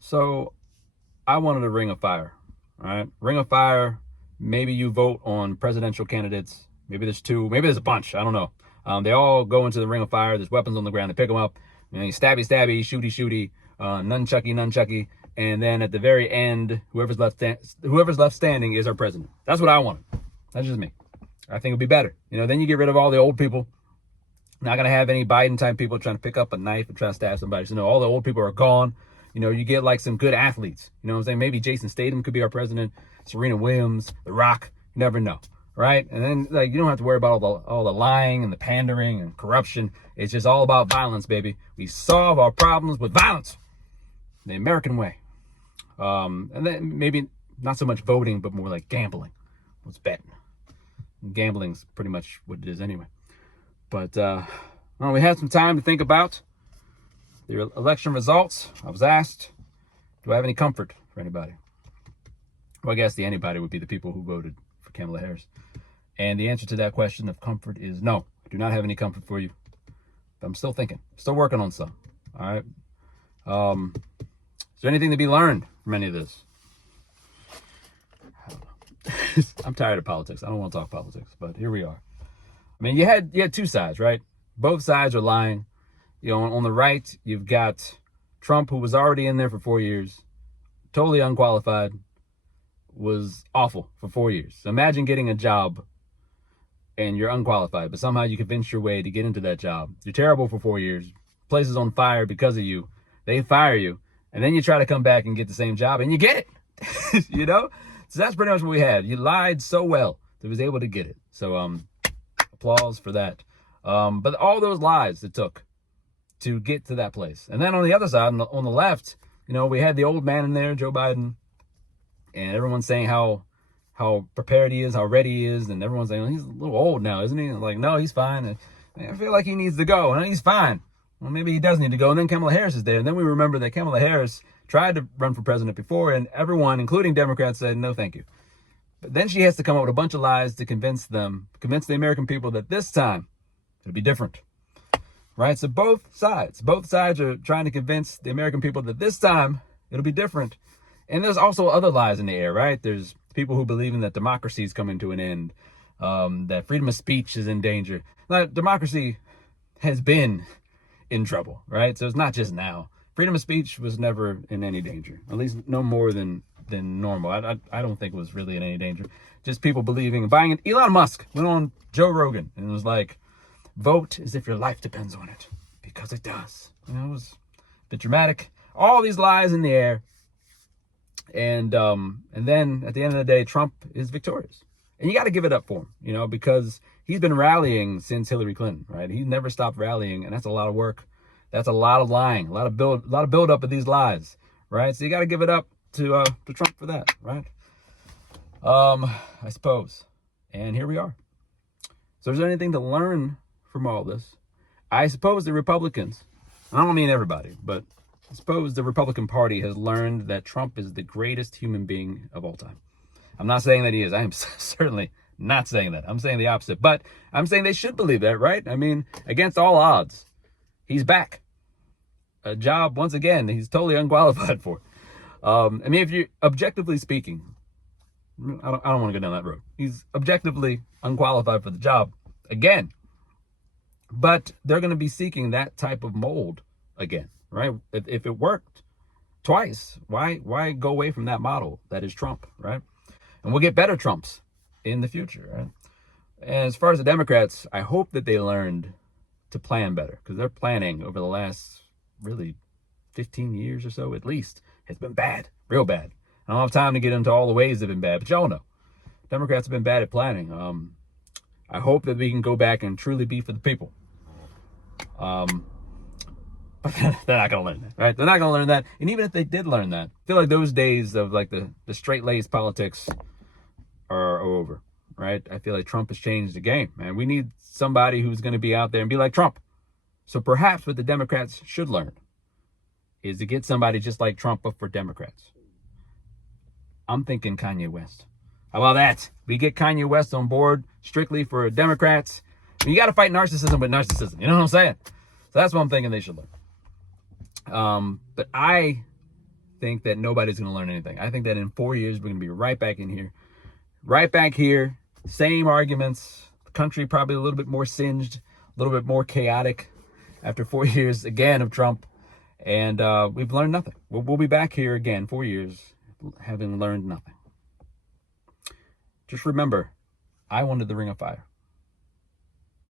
So I wanted a ring of fire, all right? Ring of fire. Maybe you vote on presidential candidates. Maybe there's two. Maybe there's a bunch. I don't know. They all go into the ring of fire. There's weapons on the ground. They pick them up. You stabby, stabby, shooty, shooty, nunchucky, nunchucky. And then at the very end, whoever's left standing is our president. That's what I wanted. That's just me. I think it'd be better. Then you get rid of all the old people. Not going to have any Biden-type people trying to pick up a knife and try to stab somebody. So, all the old people are gone. You get like some good athletes. You know what I'm saying? Maybe Jason Statham could be our president. Serena Williams, The Rock. You never know, right? And then you don't have to worry about all the lying and the pandering and corruption. It's just all about violence, baby. We solve our problems with violence, the American way. And then maybe not so much voting, but more like gambling. Let's bet. Gambling's pretty much what it is anyway. But we had some time to think about the election results. I was asked, do I have any comfort for anybody? Well, I guess the anybody would be the people who voted for Kamala Harris. And the answer to that question of comfort is no. I do not have any comfort for you. But I'm still thinking. Still working on some. All right. Is there anything to be learned from any of this? I don't know. I'm tired of politics. I don't want to talk politics, but here we are. I mean, you had two sides, right? Both sides are lying. On the right, you've got Trump, who was already in there for 4 years, totally unqualified, was awful for 4 years. So imagine getting a job and you're unqualified, but somehow you convince your way to get into that job. You're terrible for 4 years. Place is on fire because of you. They fire you. And then you try to come back and get the same job and you get it. So that's pretty much what we had. You lied so well that was able to get it. So applause for that. But all those lies it took to get to that place. And then on the other side, on the left, we had the old man in there, Joe Biden, and everyone's saying how prepared he is, how ready he is, and everyone's saying, well, he's a little old now, isn't he? And like, no, he's fine. And I feel like he needs to go. And he's fine. Well, maybe he does need to go. And then Kamala Harris is there. And then we remember that Kamala Harris tried to run for president before, and everyone, including Democrats, said, no, thank you. But then she has to come up with a bunch of lies to convince the American people that this time it'll be different. Right? So both sides are trying to convince the American people that this time it'll be different. And there's also other lies in the air, right? There's people who believe in that democracy is coming to an end, that freedom of speech is in danger. Now, democracy has been in trouble, right? So it's not just now. Freedom of speech was never in any danger, at least no more than normal. I don't think it was really in any danger. Just people believing and buying it. Elon Musk went on Joe Rogan and was like, vote as if your life depends on it, because it does. It was a bit dramatic. All these lies in the air. And then at the end of the day, Trump is victorious. And you got to give it up for him, because he's been rallying since Hillary Clinton, right? He's never stopped rallying, and that's a lot of work. That's a lot of lying, a lot of build up of these lies, right? So you got to give it up to Trump for that, right? I suppose. And here we are. So is there anything to learn from all this? I suppose the Republicans, I don't mean everybody, but I suppose the Republican Party has learned that Trump is the greatest human being of all time. I'm not saying that he is. I am certainly not saying that. I'm saying the opposite. But I'm saying they should believe that, right? I mean, against all odds, he's back. A job, once again, he's totally unqualified for. If you're objectively speaking, I don't want to go down that road. He's objectively unqualified for the job again. But they're going to be seeking that type of mold again, right? If it worked twice, why go away from that model that is Trump, right? And we'll get better Trumps in the future, right? And as far as the Democrats, I hope that they learned to plan better, because their planning over the last really 15 years or so, at least, has been bad, real bad. I don't have time to get into all the ways they've been bad, but y'all know Democrats have been bad at planning. I hope that we can go back and truly be for the people. But they're not going to learn that, right? They're not going to learn that. And even if they did learn that, I feel like those days of like the straight-laced politics are over, right? I feel like Trump has changed the game, man. We need somebody who's going to be out there and be like Trump. So perhaps what the Democrats should learn is to get somebody just like Trump, but for Democrats. I'm thinking Kanye West. How about that? We get Kanye West on board strictly for Democrats. You got to fight narcissism with narcissism. You know what I'm saying? So that's what I'm thinking they should learn. But I think that nobody's going to learn anything. I think that in 4 years, we're going to be right back in here. Right back here. Same arguments. The country probably a little bit more singed, a little bit more chaotic after 4 years again of Trump. And we've learned nothing. We'll be back here again 4 years having learned nothing. Just remember, I wanted the Ring of Fire.